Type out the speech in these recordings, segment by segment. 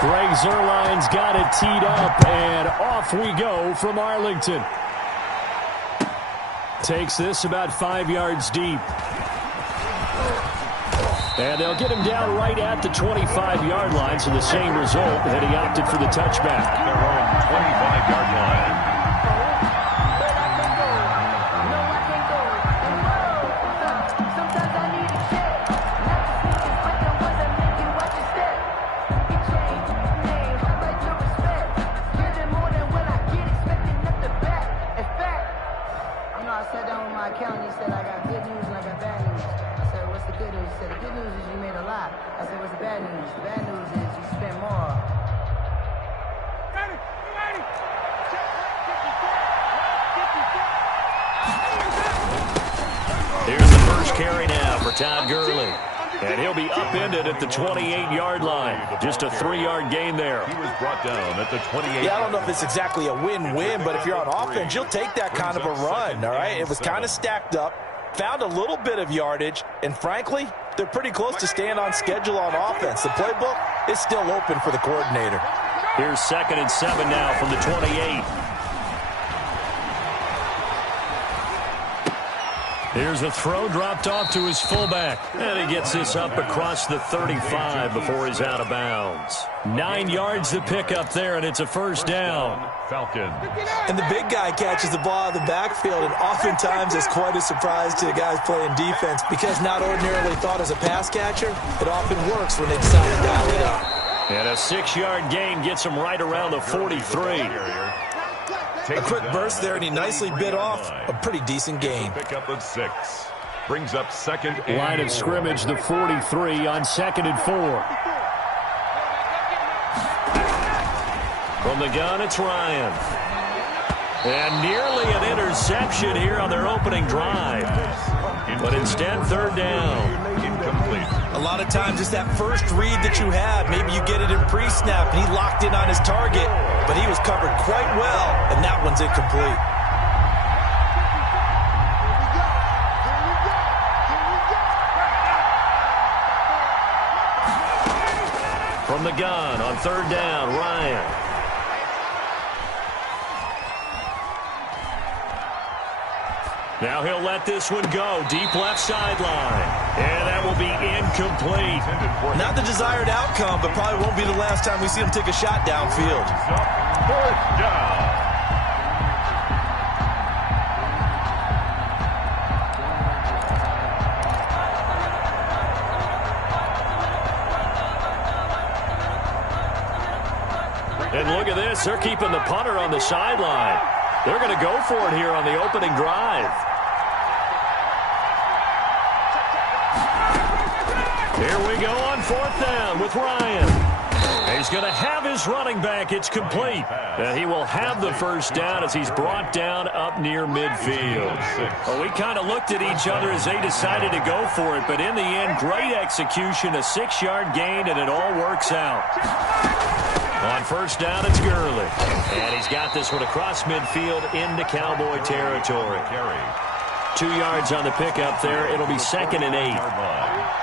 Greg Zuerlein's got it teed up, and off we go from Arlington. Takes this about 5 yards deep. And they'll get him down right at the 25-yard line, so the same result had he opted for the touchback. Their own 25-yard line. Carry now for Todd Gurley. And he'll be upended at the 28-yard line. Just a 3-yard gain there. He was brought down at the 28. Yeah, I don't know if it's exactly a win-win, but if you're on offense, you'll take that kind of a run, all right? It was kind of stacked up, found a little bit of yardage, and frankly, they're pretty close to staying on schedule on offense. The playbook is still open for the coordinator. Here's 2nd and 7 now from the 28. Here's a throw dropped off to his fullback. And he gets this up across the 35 before he's out of bounds. 9 yards to pick up there, and it's a first down. Falcons. And the big guy catches the ball out of the backfield, and oftentimes it's quite a surprise to the guys playing defense because not ordinarily thought as a pass catcher, it often works when they decide to dial it up. And a 6-yard gain gets him right around the 43. A quick burst there, and he nicely bit off a pretty decent gain. Pickup of 6. Brings up 2nd and line of scrimmage, the 43 on 2nd and 4. From the gun, it's Ryan. And nearly an interception here on their opening drive. But instead, 3rd down. Incomplete. A lot of times it's that first read that you have. Maybe you get it in pre-snap, and he locked in on his target, but he was covered quite well, and that one's incomplete. From the gun on 3rd down, Ryan. Now he'll let this one go. Deep left sideline. And that will be incomplete. Not the desired outcome, but probably won't be the last time we see him take a shot downfield. 4th down. And look at this. They're keeping the punter on the sideline. They're going to go for it here on the opening drive. Here we go on 4th down with Ryan. He's going to have his running back. It's complete. He will have the first down as he's brought down up near midfield. Well, we kind of looked at each other as they decided to go for it, but in the end, great execution, a 6-yard gain, and it all works out. On 1st down, it's Gurley. And he's got this one across midfield into Cowboy territory. 2 yards on the pickup there. It'll be 2nd and 8.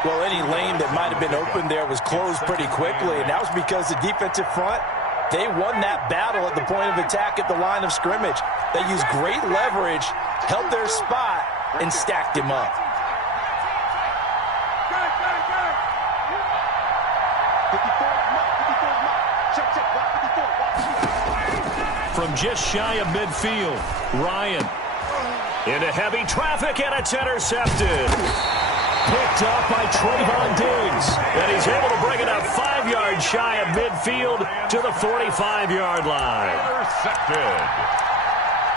Well, any lane that might have been open there was closed pretty quickly, and that was because the defensive front, they won that battle at the point of attack at the line of scrimmage. They used great leverage, held their spot, and stacked him up. From just shy of midfield, Ryan into heavy traffic, and it's intercepted. Picked up by Trayvon Diggs. And he's able to bring it up 5 yards shy of midfield to the 45-yard line. Intercepted.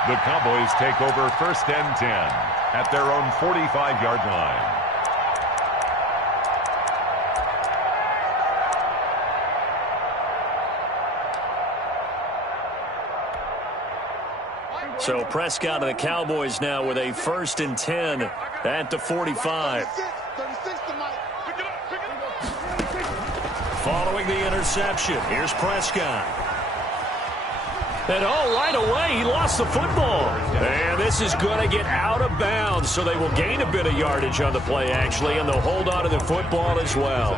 The Cowboys take over 1st and 10 at their own 45-yard line. So Prescott and the Cowboys now with a 1st and 10 at the 45. Following the interception, here's Prescott. And right away, he lost the football. And this is going to get out of bounds, so they will gain a bit of yardage on the play, actually, and they'll hold on to the football as well.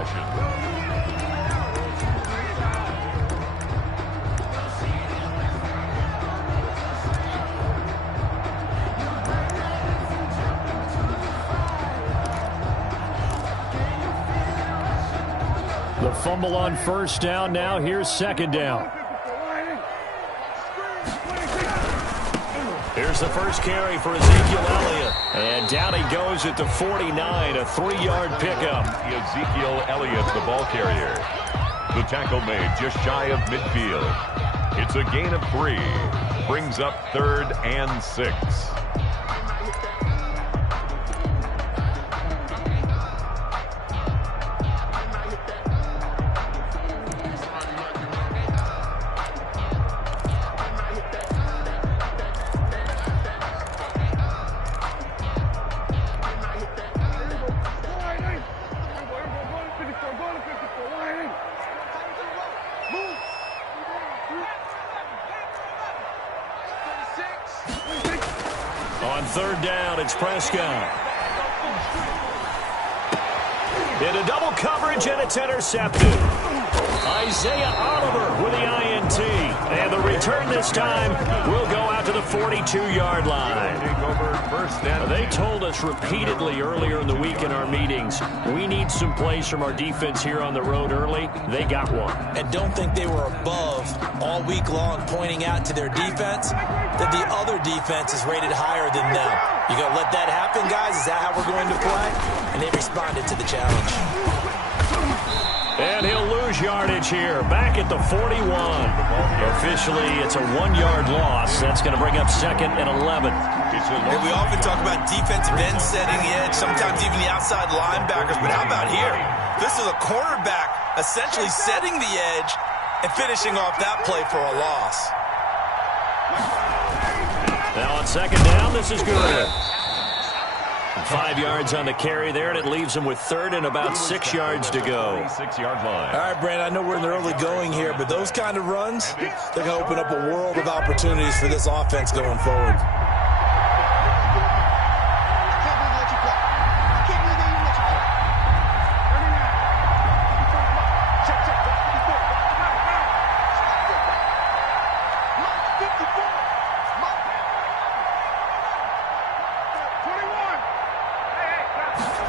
The fumble on first down. Now here's second down. Here's the first carry for Ezekiel Elliott. And down he goes at the 49, a 3-yard pickup. Ezekiel Elliott, the ball carrier. The tackle made just shy of midfield. It's a gain of 3. Brings up 3rd and 6. On third down, it's Prescott. Into double coverage, and it's intercepted. Isaiah Oliver with the INT. And the return this time will go out to the 42-yard line. They told us repeatedly earlier in the week in our meetings, we need some plays from our defense here on the road early. They got one. And don't think they were above all week long pointing out to their defense that the other defense is rated higher than them. You going to let that happen, guys? Is that how we're going to play? And they responded to the challenge. And he'll lose yardage here. Back at the 41. Officially, it's a 1-yard loss. That's going to bring up 2nd and 11. And we often talk about defensive ends setting the edge, sometimes even the outside linebackers. But how about here? This is a cornerback essentially setting the edge and finishing off that play for a loss. Now on second down, this is good. 5 yards on the carry there, and it leaves him with 3rd and about 6 yards to go. 6-yard line. All right, Brandon, I know we're in the early going here, but those kind of runs, they're going to open up a world of opportunities for this offense going forward.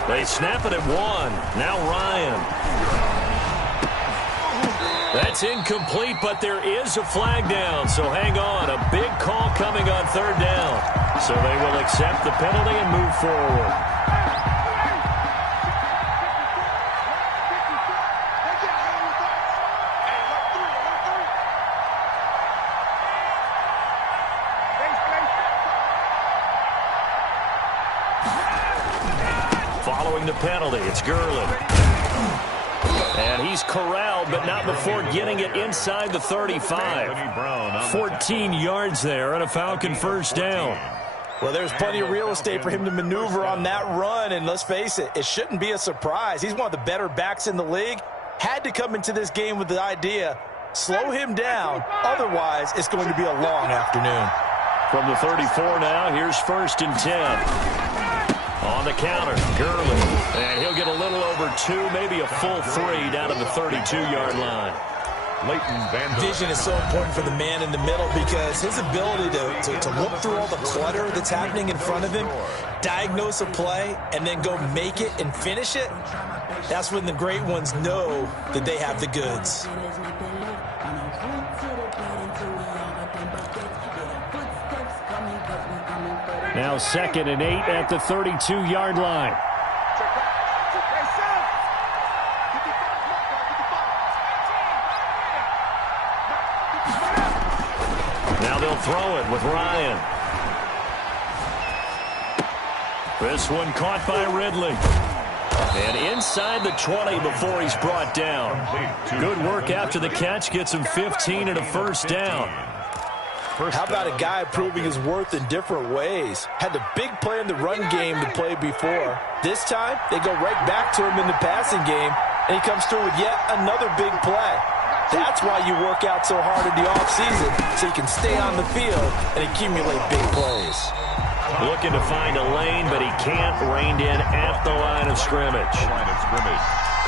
They snap it at 1. Now Ryan. That's incomplete, but there is a flag down, so hang on. A big call coming on 3rd down. So they will accept the penalty and move forward. Following the penalty, it's Gurley. And he's corralled, but not before getting it inside the 35. 14 yards there and a Falcon first down. Well, there's plenty of real estate for him to maneuver on that run, and let's face it, it shouldn't be a surprise. He's one of the better backs in the league. Had to come into this game with the idea, slow him down, otherwise it's going to be a long afternoon. From the 34 now, here's 1st and 10. On the counter, Gurley. And he'll get a little over 2, maybe a full 3 down to the 32-yard line. Vision is so important for the man in the middle because his ability to look through all the clutter that's happening in front of him, diagnose a play, and then go make it and finish it, that's when the great ones know that they have the goods. Now 2nd and 8 at the 32-yard line. Now they'll throw it with Ryan. This one caught by Ridley. And inside the 20 before he's brought down. Good work after the catch. Gets him 15 and a first down. How about a guy proving his worth in different ways? Had the big play in the run game to play before. This time, they go right back to him in the passing game, and he comes through with yet another big play. That's why you work out so hard in the offseason, so you can stay on the field and accumulate big plays. Looking to find a lane, but he can't. Reined in at the line of scrimmage.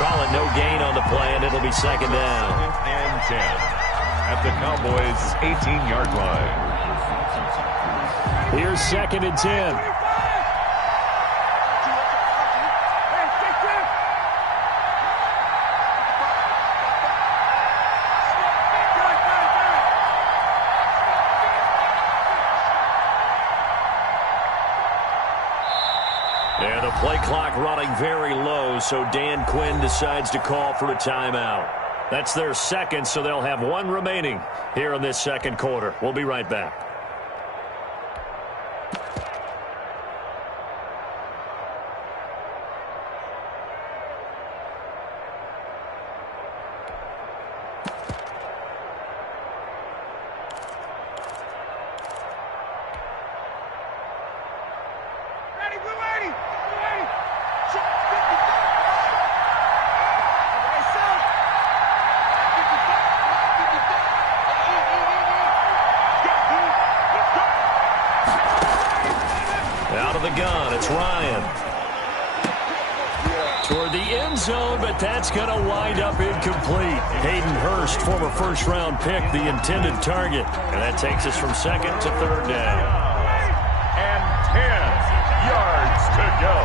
Call it no gain on the play, and it'll be 2nd down. And 10. At the Cowboys' 18-yard line. Here's 2nd and 10. running very low, so Dan Quinn decides to call for a timeout. That's their second, so they'll have one remaining here in this second quarter. We'll be right back. That's going to wind up incomplete. Hayden Hurst, former first-round pick, the intended target. And that takes us from second to third down. And 10 yards to go.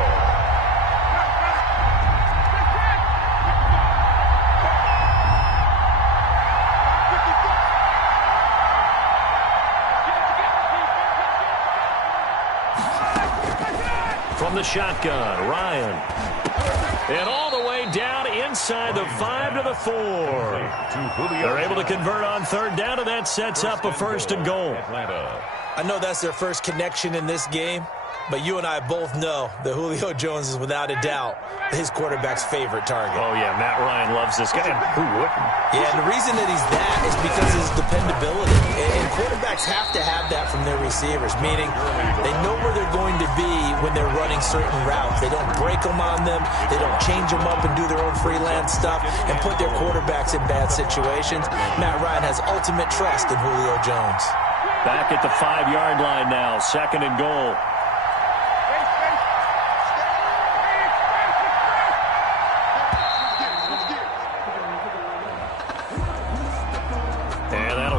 From the shotgun, Ryan. And all the way down inside the 5 to the 4. They're able to convert on third down, and that sets up a first and goal. I know that's their first connection in this game, but you and I both know that Julio Jones is without a doubt his quarterback's favorite target. Oh, yeah, Matt Ryan loves this guy. Who wouldn't? Yeah, and the reason that he's that is because of his dependability. And quarterbacks have to have that from their receivers, meaning they know where they're going to be when they're running certain routes. They don't break them on them. They don't change them up and do their own freelance stuff and put their quarterbacks in bad situations. Matt Ryan has ultimate trust in Julio Jones. Back at the 5-yard line now, second and goal.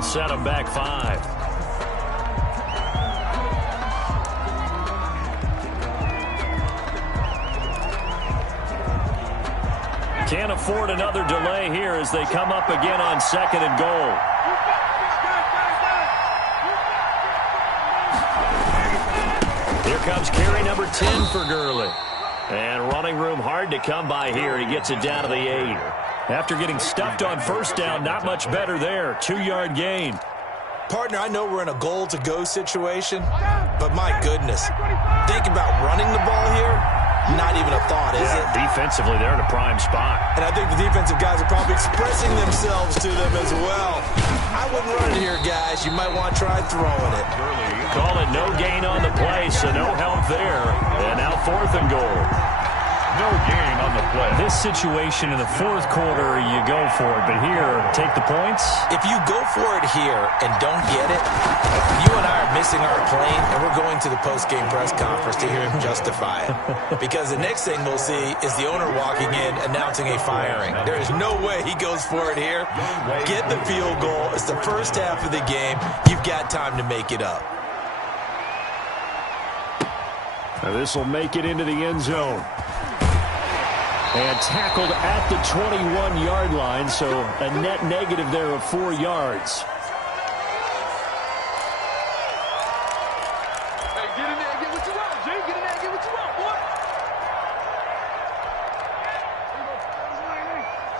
Set him back 5. Can't afford another delay here as they come up again on second and goal. Here comes carry number 10 for Gurley. And running room hard to come by here. He gets it down to the 8. After getting stuffed on first down, not much better there. 2-yard gain. Partner, I know we're in a goal-to-go situation, but my goodness. Think about running the ball here. Not even a thought, is it? Defensively, they're in a prime spot. And I think the defensive guys are probably expressing themselves to them as well. I wouldn't run it here, guys. You might want to try throwing it. Call it no gain on the play, so no help there. And now fourth and goal. No gain on the play. This situation in the fourth quarter, you go for it. But here, take the points. If you go for it here and don't get it, you and I are missing our plane, and we're going to the post-game press conference to hear him justify it. Because the next thing we'll see is the owner walking in announcing a firing. There is no way he goes for it here. Get the field goal. It's the first half of the game. You've got time to make it up. Now this will make it into the end zone. And tackled at the 21-yard line, so a net negative there of 4 yards. Hey, get in there and get what you want, G. Get in there and get what you want, boy.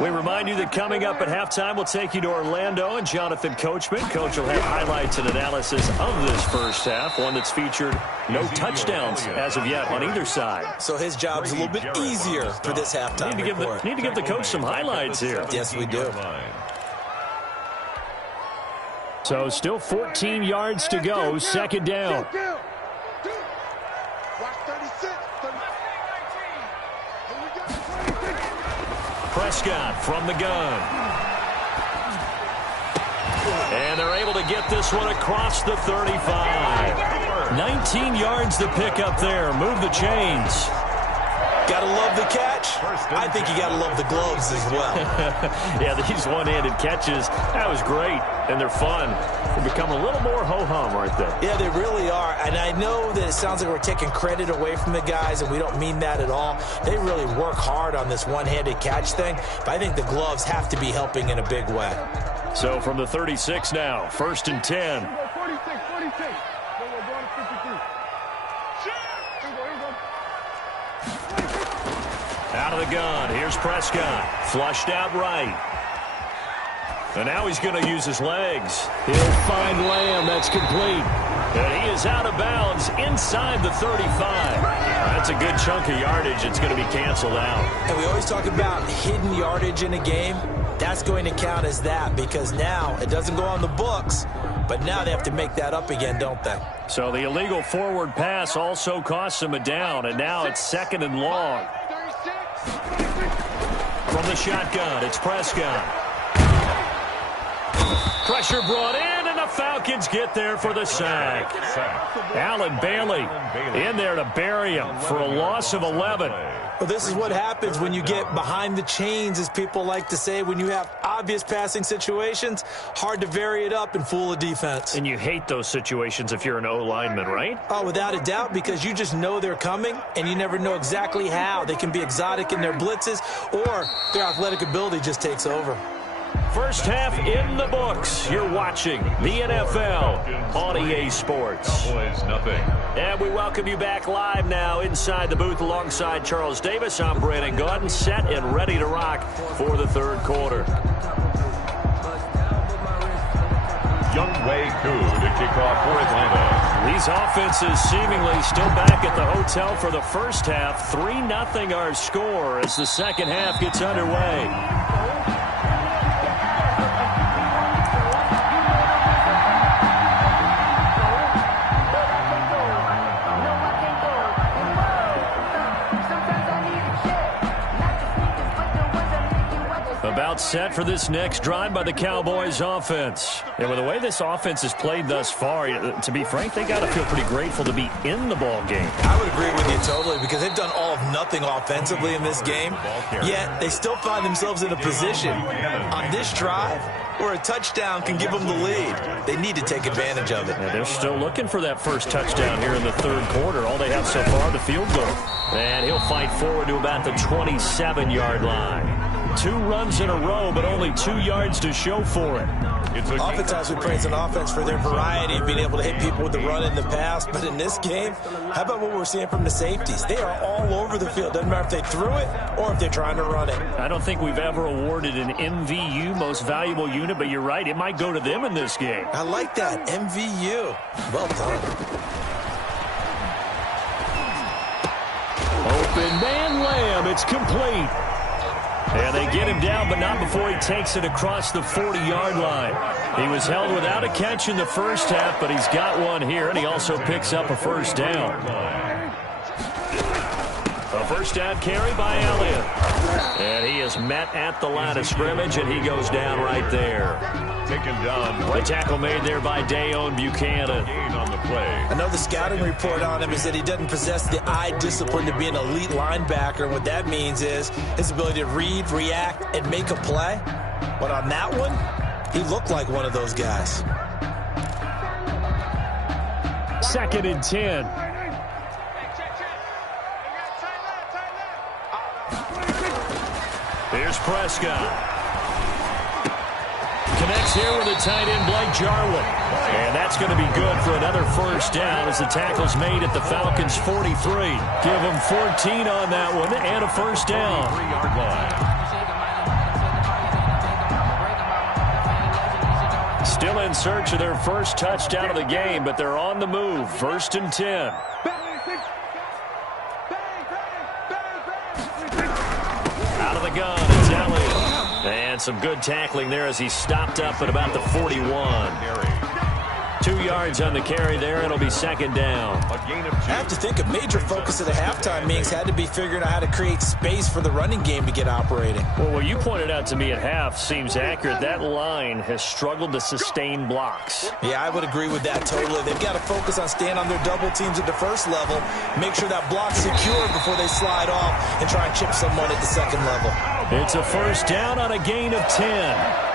We remind you that coming up at halftime, we'll take you to Orlando and Jonathan Coachman. Coach will have highlights and analysis of this first half, one that's featured no touchdowns as of yet on either side. So his job's a little bit easier for this halftime report. Need to give the coach some highlights here. Yes, we do. So still 14 yards to go, second down. Prescott from the gun. And they're able to get this one across the 35. 19 yards to pick up there. Move the chains. Gotta love the catch. I think you gotta love the gloves as well. Yeah, these one-handed catches, that was great. And they're fun. They become a little more ho-hum, aren't they? Yeah, they really are. And I know that it sounds like we're taking credit away from the guys, and we don't mean that at all. They really work hard on this one-handed catch thing. But I think the gloves have to be helping in a big way. So from the 36 now, first and 10. 46. No, we're going to 53. the gun. Here's Prescott. Flushed out right. And now he's going to use his legs. He'll find Lamb. That's complete. And he is out of bounds inside the 35. That's a good chunk of yardage. It's going to be canceled out. And we always talk about hidden yardage in a game. That's going to count as that because now it doesn't go on the books, but now they have to make that up again, don't they? So the illegal forward pass also costs him a down, and now it's 2nd and long. From the shotgun, it's Prescott. Pressure brought in, and the Falcons get there for the sack. Alan Bailey in there to bury him for a loss of 11. Well, this is what happens when you get behind the chains, as people like to say. When you have obvious passing situations, hard to vary it up and fool a defense. And you hate those situations if you're an O-lineman, right? Oh, without a doubt, because you just know they're coming, and you never know exactly how. They can be exotic in their blitzes, or their athletic ability just takes over. First half in the books. You're watching the NFL on EA Sports. Cowboys, nothing. And we welcome you back live now inside the booth alongside Charles Davis. I'm Brandon Gaudin, set and ready to rock for the third quarter. Younghoe Koo to kick off for Atlanta. These offenses seemingly still back at the hotel for the first half. 3-0 our score as the second half gets underway. About set for this next drive by the Cowboys offense. And with the way this offense has played thus far, to be frank, they got to feel pretty grateful to be in the ball game. I would agree with you totally because they've done all of nothing offensively in this game, yet they still find themselves in a position on this drive where a touchdown can give them the lead. They need to take advantage of it. And they're still looking for that first touchdown here in the third quarter. All they have so far, the field goal. And he'll fight forward to about the 27-yard line. 2 runs in a row, but only 2 yards to show for it. Oftentimes we praise an offense for their variety of being able to hit people with the run in the pass, but in this game, how about what we're seeing from the safeties? They are all over the field. Doesn't matter if they threw it or if they're trying to run it. I don't think we've ever awarded an MVU, most valuable unit, but you're right, it might go to them in this game. I like that, MVU. Well done. Open man Lamb, it's complete. And they get him down, but not before he takes it across the 40-yard line. He was held without a catch in the first half, but he's got one here, and he also picks up a first down. A first down carry by Elliott. And he is met at the line of scrimmage, and he goes down right there. Taken down. The tackle made there by Dayon Buchanan. On the play. I know the scouting report on him is that he doesn't possess the eye discipline to be an elite linebacker. What that means is his ability to read, react, and make a play. But on that one, he looked like one of those guys. 2nd and 10. Here's Prescott. Connects here with a tight end, Blake Jarwin. And that's going to be good for another first down as the tackle's made at the Falcons' 43. Give them 14 on that one and a first down. 3-yard line. Still in search of their first touchdown of the game, but they're on the move. 1st and 10. Out of the gun, it's Elliott. And some good tackling there as he stopped up at about the 41. 2 yards on the carry there. It'll be 2nd down. A gain of 2. I have to think a major focus of the halftime meetings had to be figuring out how to create space for the running game to get operating. Well, what you pointed out to me at half seems accurate. That line has struggled to sustain blocks. Yeah, I would agree with that totally. They've got to focus on staying on their double teams at the first level, make sure that block's secure before they slide off and try and chip someone at the second level. It's a first down on a gain of 10.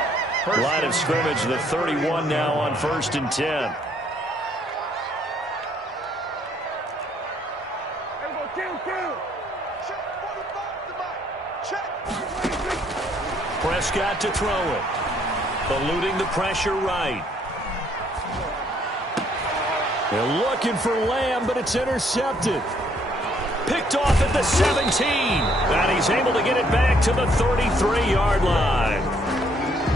Line of scrimmage, the 31 now on 1st and 10. Prescott to throw it. Eluding the pressure right. They're looking for Lamb, but it's intercepted. Picked off at the 17. And he's able to get it back to the 33-yard line.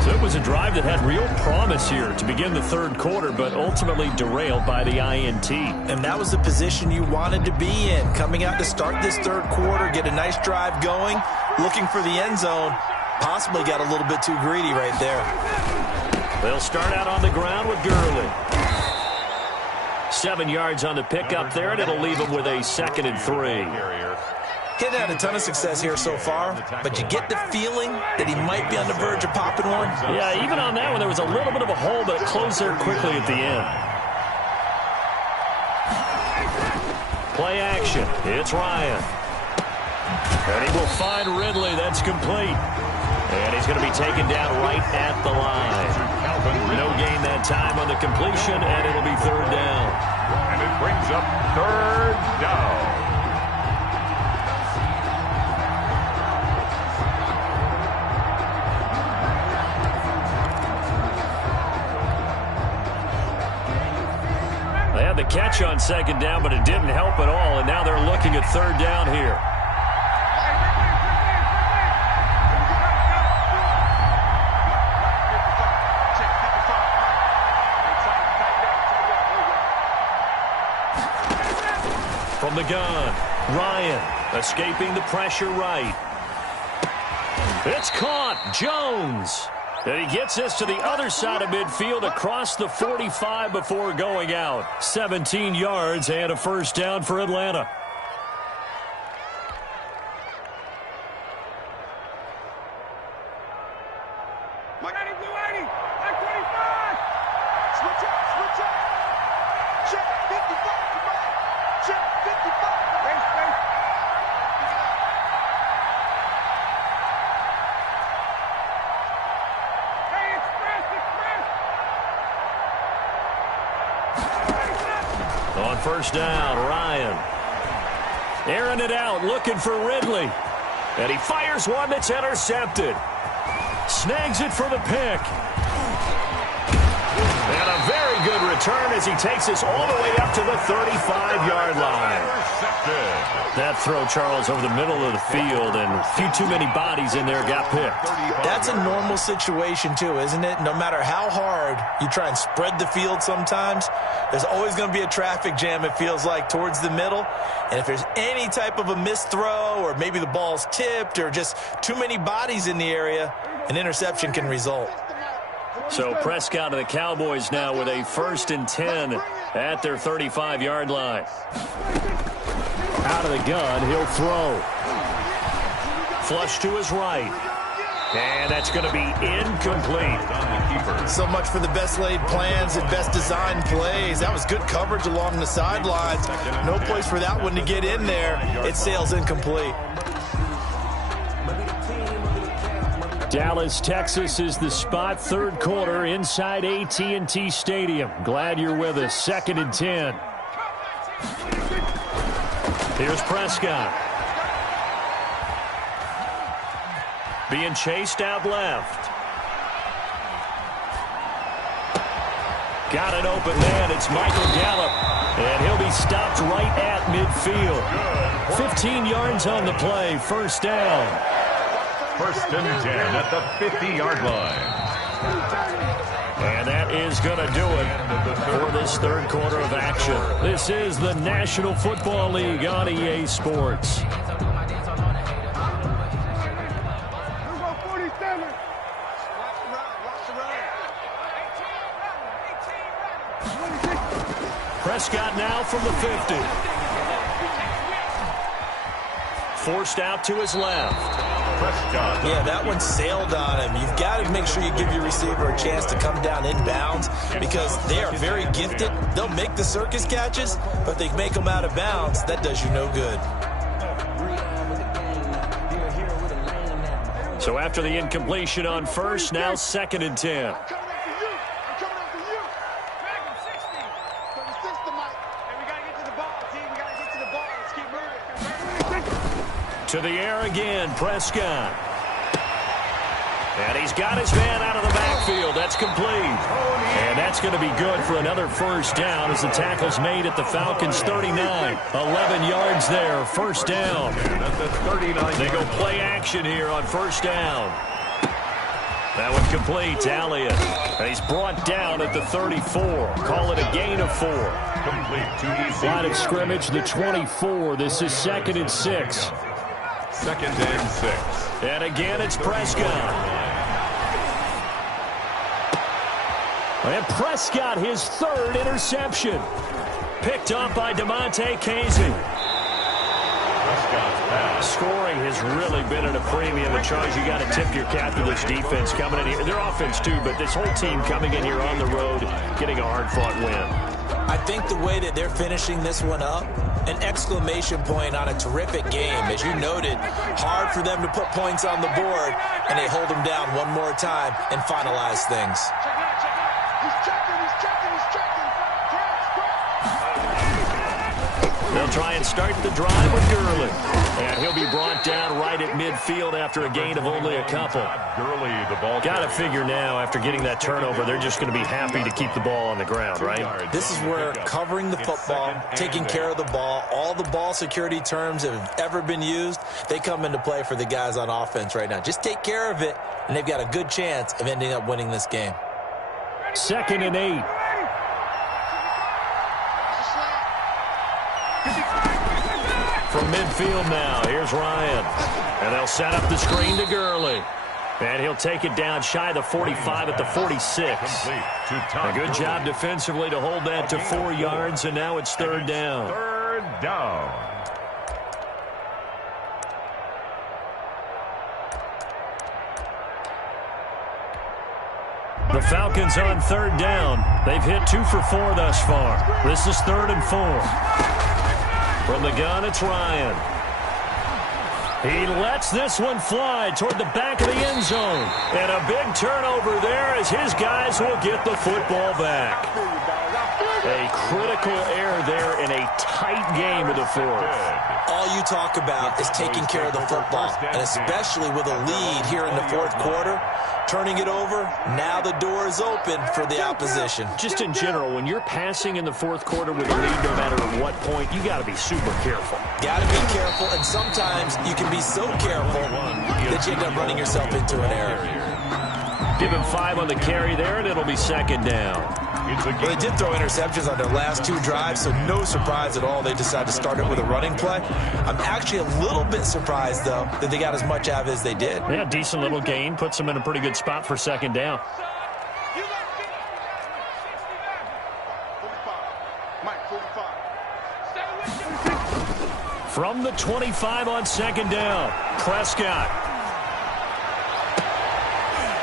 So it was a drive that had real promise here to begin the third quarter, but ultimately derailed by the INT. And that was the position you wanted to be in. Coming out to start this third quarter, get a nice drive going, looking for the end zone. Possibly got a little bit too greedy right there. They'll start out on the ground with Gurley. 7 yards on the pickup there, and it'll leave him with a 2nd and 3. Hadn't had a ton of success here so far, but you get the feeling that he might be on the verge of popping one. Yeah, even on that one, there was a little bit of a hole, but it closed there quickly at the end. Play action. It's Ryan. And he will find Ridley. That's complete. And he's going to be taken down right at the line. No gain that time on the completion, and it'll be 3rd down. And it brings up 3rd down. They had the catch on 2nd down, but it didn't help at all, and now they're looking at 3rd down here. From the gun, Ryan escaping the pressure right. It's caught. Jones. And he gets this to the other side of midfield across the 45 before going out. 17 yards and a 1st down for Atlanta. On 1st down, Ryan. Airing it out, looking for Ridley. And he fires one that's intercepted. Snags it for the pick. And a very good return as he takes us all the way up to the 35-yard line. That throw, Charles, over the middle of the field, and a few too many bodies in there got picked. That's a normal situation, too, isn't it? No matter how hard you try and spread the field sometimes, there's always going to be a traffic jam, it feels like, towards the middle. And if there's any type of a missed throw, or maybe the ball's tipped, or just too many bodies in the area, an interception can result. So Prescott and the Cowboys now with a 1st and 10 at their 35-yard line. Out of the gun, he'll throw. Flush to his right. And that's going to be incomplete. So much for the best laid plans and best designed plays. That was good coverage along the sidelines. No place for that one to get in there. It sails incomplete. Dallas, Texas is the spot. 3rd quarter inside AT&T Stadium. Glad you're with us. 2nd and 10. Here's Prescott. Being chased out left. Got an open man. It's Michael Gallup. And he'll be stopped right at midfield. 15 yards on the play. 1st down. 1st and 10 at the 50-yard line. And that is going to do it for this 3rd quarter of action. This is the National Football League on EA Sports. Prescott now from the 50. Forced out to his left. Yeah, that one sailed on him. You've got to make sure you give your receiver a chance to come down inbounds because they are very gifted. They'll make the circus catches, but if they make them out of bounds, that does you no good. So after the incompletion on 1st, now 2nd and 10. To the air again, Prescott. And he's got his man out of the backfield. That's complete. And that's going to be good for another first down as the tackle's made at the Falcons' 39. 11 yards there, first down. They go play action here on first down. That one complete to Elliott. And he's brought down at the 34. Call it a gain of 4. Line of scrimmage, the 24. This is 2nd and 6. 2nd and 6. And again, it's Prescott. And Prescott, his 3rd interception. Picked up by DeMonte Casey. Scoring has really been at a premium. And, Charles, you got to tip your cap to this defense coming in here. Their offense, too, but this whole team coming in here on the road, getting a hard-fought win. I think the way that they're finishing this one up, an exclamation point on a terrific game. As you noted, hard for them to put points on the board, and they hold them down one more time and finalize things. They'll try and start the drive with Gurley. And he'll be brought down right at midfield after a gain of only a couple. Got to figure now, after getting that turnover, they're just going to be happy to keep the ball on the ground, right? This is where covering the football, taking care of the ball, all the ball security terms that have ever been used, they come into play for the guys on offense right now. Just take care of it, and they've got a good chance of ending up winning this game. 2nd and 8. From midfield now, here's Ryan. And they'll set up the screen to Gurley. And he'll take it down shy of the 45 at the 46. A good job defensively to hold that to 4 yards, and now it's 3rd down. 3rd down. The Falcons on 3rd down. They've hit 2 for 4 thus far. This is 3rd and 4. From the gun, it's Ryan. He lets this one fly toward the back of the end zone. And a big turnover there as his guys will get the football back. A critical error there in a tight game of the 4th. All you talk about is taking care of the football, and especially with a lead here in the 4th quarter. Turning it over, now the door is open for the opposition. Just in general, when you're passing in the 4th quarter with a lead, no matter at what point, you got to be super careful. Got to be careful, and sometimes you can be so careful that you end up running yourself into an error. Give him 5 on the carry there, and it'll be 2nd down. Well, they did throw interceptions on their last 2 drives, so no surprise at all they decided to start it with a running play. I'm actually a little bit surprised, though, that they got as much out of it as they did. Yeah, decent little gain. Puts them in a pretty good spot for 2nd down. From the 25 on 2nd down, Prescott.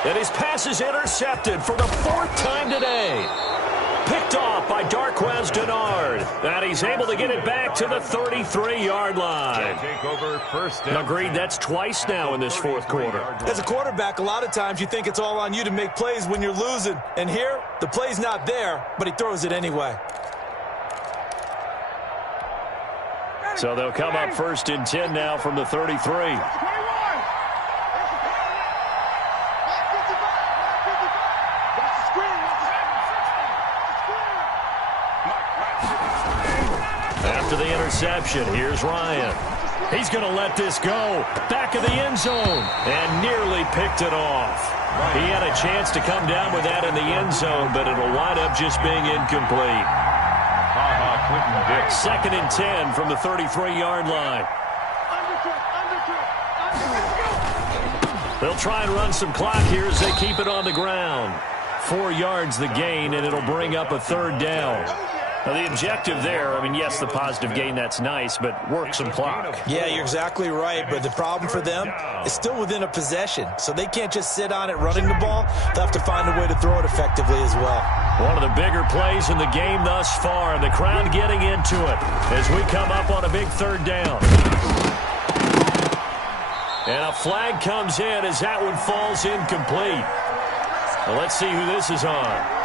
And his pass is intercepted for the 4th time today. Picked off by Darquez Denard. And he's able to get it back to the 33-yard line. Agreed, that's twice now in this 4th quarter. As a quarterback, a lot of times you think it's all on you to make plays when you're losing. And here, the play's not there, but he throws it anyway. So they'll come up 1st and 10 now from the 33. After the interception, here's Ryan. He's going to let this go. Back of the end zone. And nearly picked it off. He had a chance to come down with that in the end zone, but it'll wind up just being incomplete. 2nd and 10 from the 33-yard line. They'll try and run some clock here as they keep it on the ground. 4 yards the gain, and it'll bring up a 3rd down. Now, the objective there, I mean, yes, the positive gain, that's nice, but work some clock. Yeah, you're exactly right, but the problem for them is still within a possession, so they can't just sit on it running the ball. They'll have to find a way to throw it effectively as well. One of the bigger plays in the game thus far, and the crowd getting into it as we come up on a big 3rd down. And a flag comes in as that one falls incomplete. Well, let's see who this is on.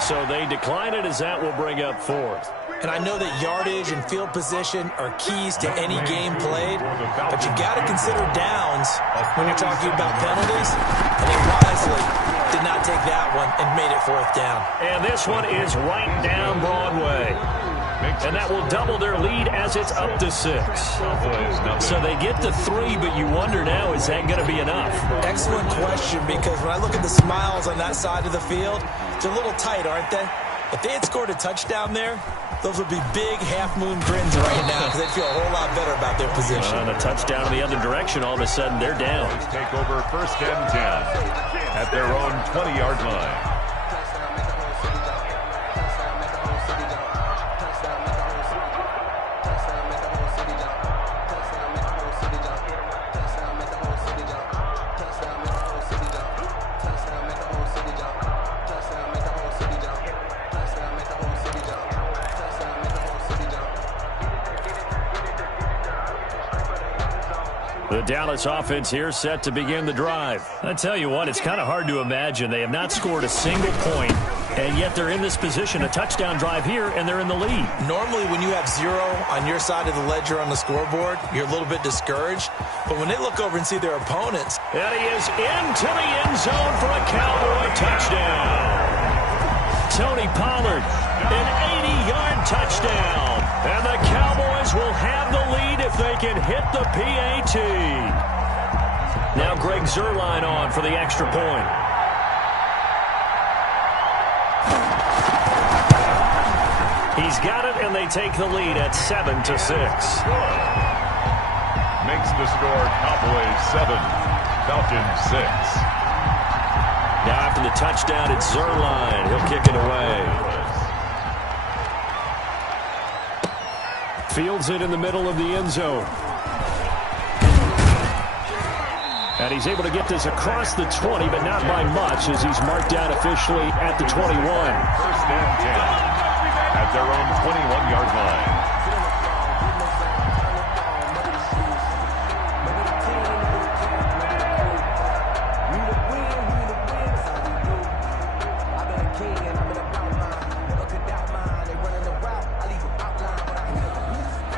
So they decline it as that will bring up 4th. And I know that yardage and field position are keys to any game played, but you got to consider downs when you're talking about penalties. And they wisely did not take that one and made it 4th down. And this one is right down Broadway. And that will double their lead as it's up to 6. So they get to 3, but you wonder now, is that going to be enough? Excellent question, because when I look at the smiles on that side of the field, they're a little tight, aren't they? If they had scored a touchdown there, those would be big half-moon grins right now because they'd feel a whole lot better about their position. And a touchdown in the other direction, all of a sudden they're down. Take over 1st and 10 at their own 20-yard line. The Dallas offense here set to begin the drive. I tell you what, it's kind of hard to imagine. They have not scored a single point, and yet they're in this position, a touchdown drive here, and they're in the lead. Normally, when you have 0 on your side of the ledger on the scoreboard, you're a little bit discouraged. But when they look over and see their opponents. And he is into the end zone for a Cowboy touchdown. Tony Pollard, an 80-yard touchdown. And the Cowboys will have the lead if they can hit the PAT. Now Greg Zuerlein on for the extra point. He's got it, and they take the lead at 7-6. Makes the score Cowboys 7, Falcons 6. Now after the touchdown, it's Zuerlein. He'll kick it away. Fields it in the middle of the end zone. And he's able to get this across the 20, but not by much, as he's marked down officially at the 21. 1st and 10 at their own 21-yard line.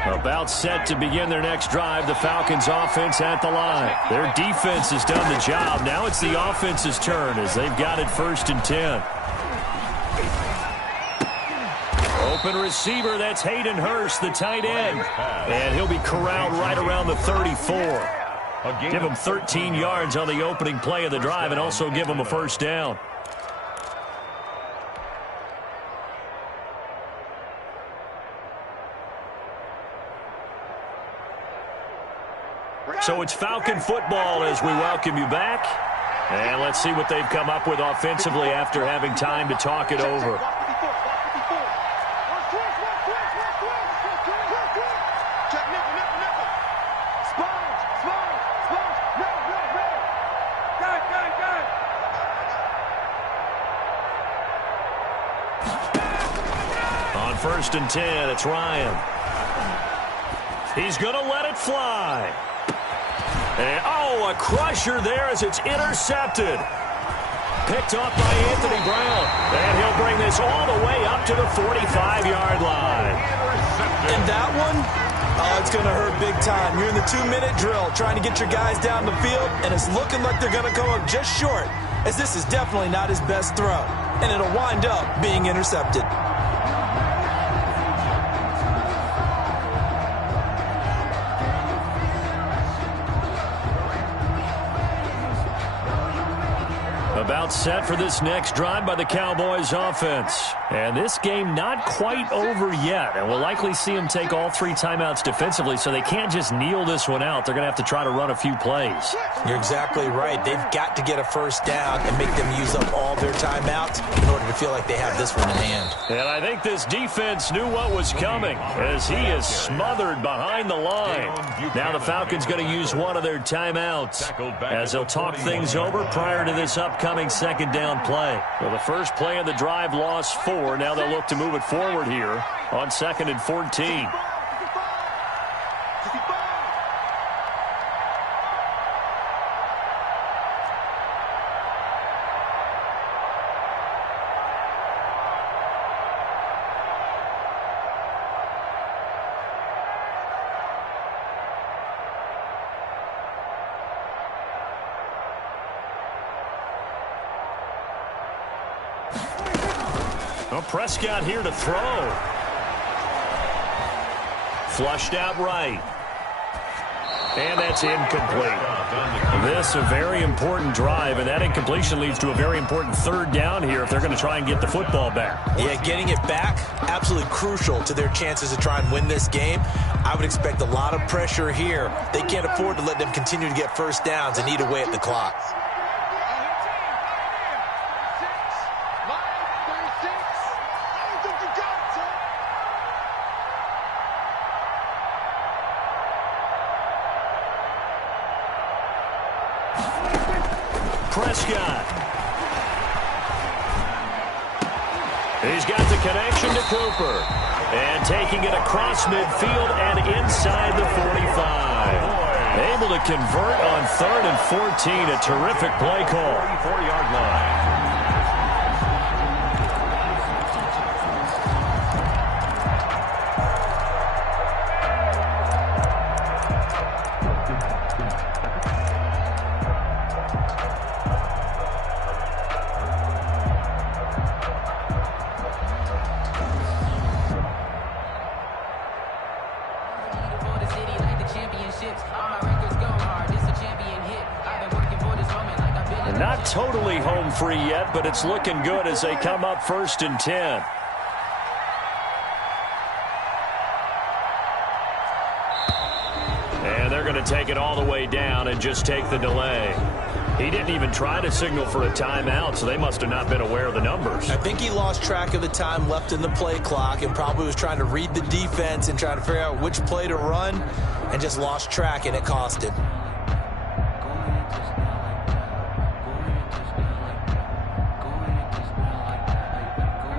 About set to begin their next drive, the Falcons offense at the line. Their defense has done the job. Now it's the offense's turn as they've got it 1st and 10. Open receiver, that's Hayden Hurst, the tight end. And he'll be corralled right around the 34. Give him 13 yards on the opening play of the drive and also give him a 1st down. So it's Falcon football as we welcome you back. And let's see what they've come up with offensively after having time to talk it over. On 1st and 10, it's Ryan. He's going to let it fly. And, oh, a crusher there as it's intercepted. Picked up by Anthony Brown. And he'll bring this all the way up to the 45-yard line. And that one, oh, it's going to hurt big time. You're in the 2-minute drill trying to get your guys down the field, and it's looking like they're going to come up just short, as this is definitely not his best throw. And it'll wind up being intercepted. About set for this next drive by the Cowboys offense. And this game not quite over yet. And we'll likely see them take all 3 timeouts defensively, so they can't just kneel this one out. They're going to have to try to run a few plays. You're exactly right. They've got to get a 1st down and make them use up all their timeouts in order to feel like they have this one in hand. And I think this defense knew what was coming as he is smothered behind the line. Now the Falcons going to use one of their timeouts as they'll talk things over prior to this upcoming 2nd down play. Well, the first play of the drive lost 4. Now they'll look to move it forward here on 2nd and 14. Well, Prescott here to throw. Flushed out right. And that's incomplete. This a very important drive, and that incompletion leads to a very important third down here if they're going to try and get the football back. Yeah, getting it back, absolutely crucial to their chances to try and win this game. I would expect a lot of pressure here. They can't afford to let them continue to get first downs and eat away at the clock. Prescott. He's got the connection to Cooper. And taking it across midfield and inside the 45. Able to convert on 3rd and 14. A terrific play call. 44-yard line. Not totally home free yet, but it's looking good as they come up 1st and 10. And they're going to take it all the way down and just take the delay. He didn't even try to signal for a timeout, so they must have not been aware of the numbers. I think he lost track of the time left in the play clock and probably was trying to read the defense and try to figure out which play to run and just lost track, and it cost him.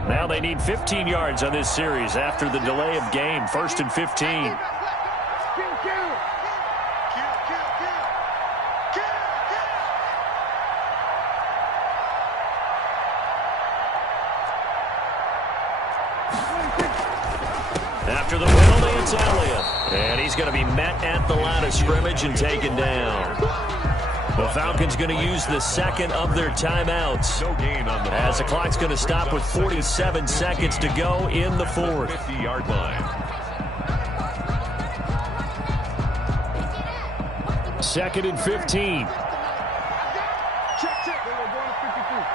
Now they need 15 yards on this series after the delay of game. 1st and 15. After the penalty, it's Elliott. And he's going to be met at the line of scrimmage and taken down. The Falcons going to use the second of their timeouts. No gain on the ball. As the clock's going to stop with 47 seconds to go in the 4th. 50-yard line. 2nd and 15. Check. We're going to 52.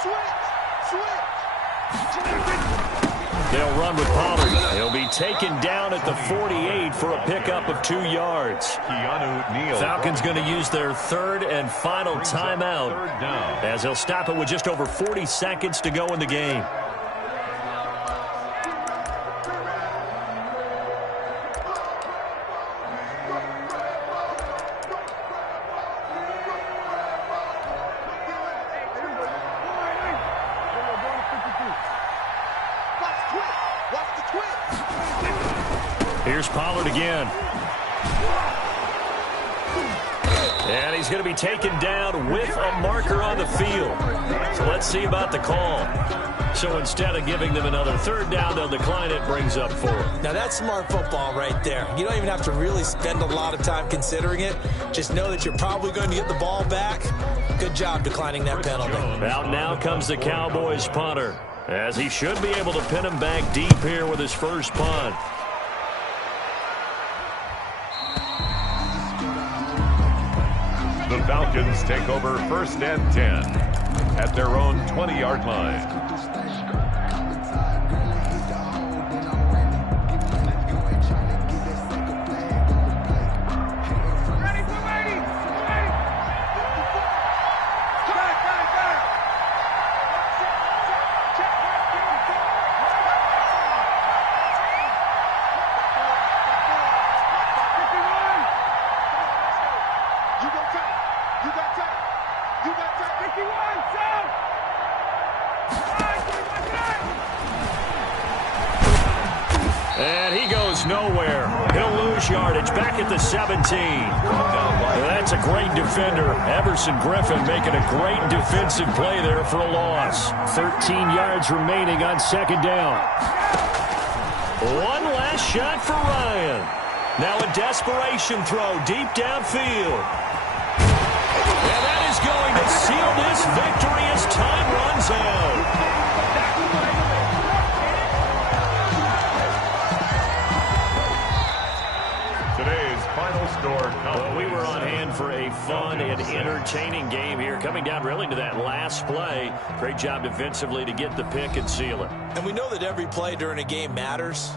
Switch. They'll run with Pollard. He'll be taken down at the 48 for a pickup of 2 yards. Falcons going to use their 3rd and final timeout as they'll stop it with just over 40 seconds to go in the game. Here's Pollard again. And he's going to be taken down with a marker on the field. So let's see about the call. So instead of giving them another 3rd down, they'll decline it, brings up 4th. Now that's smart football right there. You don't even have to really spend a lot of time considering it. Just know that you're probably going to get the ball back. Good job declining that penalty. Out now comes the Cowboys punter, as he should be able to pin him back deep here with his first punt. The Falcons take over 1st and 10 at their own 20-yard line. And he goes nowhere. He'll lose yardage back at the 17. That's a great defender. Everson Griffin making a great defensive play there for a loss. 13 yards remaining on 2nd down. One last shot for Ryan. Now a desperation throw deep downfield. And that is going to seal this victory as time runs out. score Well, we were on hand for a fun and entertaining game here, coming down really to that last play. Great job defensively to get the pick and seal it. And we know that every play during a game matters.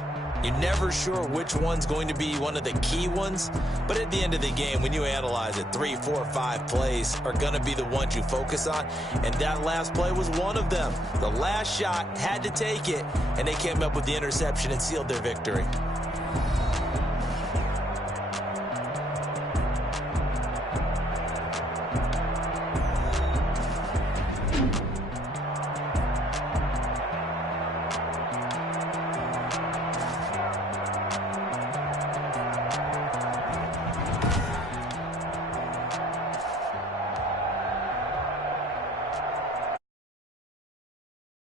You're never sure which one's going to be one of the key ones. But at the end of the game, when you analyze it, 3, 4, 5 plays are going to be the ones you focus on. And that last play was one of them. The last shot had to take it, and they came up with the interception and sealed their victory.